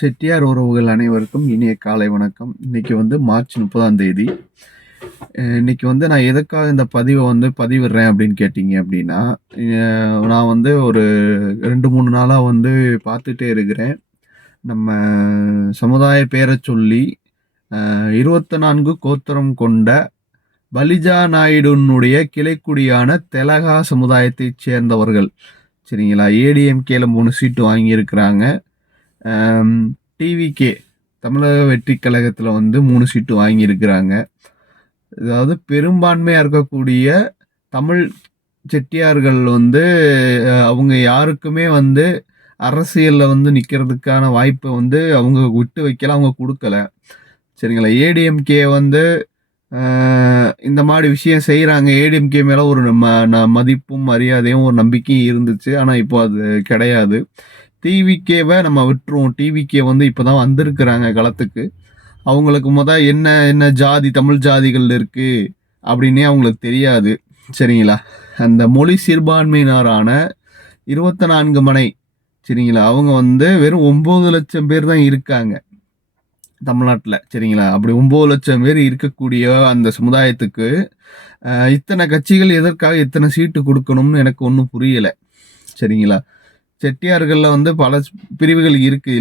செட்டியார் உறவுகள் அனைவருக்கும் இனிய காலை வணக்கம். இன்னைக்கு வந்து மார்ச் 30ஆம் தேதி. இன்னைக்கு வந்து நான் எதுக்காக இந்த பதிவ வந்து பதிவிடுறேன் அப்படின்னு கேட்டீங்க அப்படின்னா, நான் வந்து ஒரு 2, 3 நாளா வந்து பார்த்துட்டே இருக்கிறேன். நம்ம சமுதாய பேரச் சொல்லி 24 கோத்திரம் கொண்ட பலிஜா நாயுடுனுடைய கிளைக்குடியான தெலகா சமுதாயத்தைச் சேர்ந்தவர்கள். சரிங்களா? ஏடிஎம்கேல 3 சீட்டு வாங்கியிருக்கிறாங்க. டிவிகே தமிழக வெற்றிக் கழகத்துல வந்து 3 சீட்டு வாங்கியிருக்கிறாங்க. அதாவது பெரும்பான்மையா இருக்கக்கூடிய தமிழ் செட்டியார்கள் வந்து அவங்க யாருக்குமே வந்து அரசியல்ல வந்து நிக்கிறதுக்கான வாய்ப்பை வந்து அவங்க விட்டு வைக்கல, அவங்க கொடுக்கல. சரிங்களா? ஏடிஎம்கே வந்து இந்த மாதிரி விஷயம் செய்கிறாங்க. ஏடிஎம்கே மேலே ஒரு மதிப்பும் மரியாதையும் ஒரு நம்பிக்கையும் இருந்துச்சு. ஆனால் இப்போ அது கிடையாது. டிவிகேவை நம்ம விட்டுருவோம். டிவிகே வந்து இப்போ தான் வந்திருக்கிறாங்க களத்துக்கு. அவங்களுக்கு என்ன என்ன ஜாதி தமிழ் ஜாதிகள் இருக்குது அப்படின்னே அவங்களுக்கு தெரியாது. சரிங்களா? அந்த மொழி சிறுபான்மையினரான 24 மனை, சரிங்களா, அவங்க வந்து வெறும் 9 லட்சம் பேர் தான் இருக்காங்க தமிழ்நாட்டில். சரிங்களா? அப்படி 9 லட்சம் பேர் இருக்கக்கூடிய அந்த சமுதாயத்துக்கு இத்தனை கட்சிகள் எதற்காக இத்தனை சீட்டு கொடுக்கணும்னு எனக்கு ஒன்றும் புரியலை. சரிங்களா? செட்டியார்களில் வந்து பல பிரிவுகள் இருக்குது.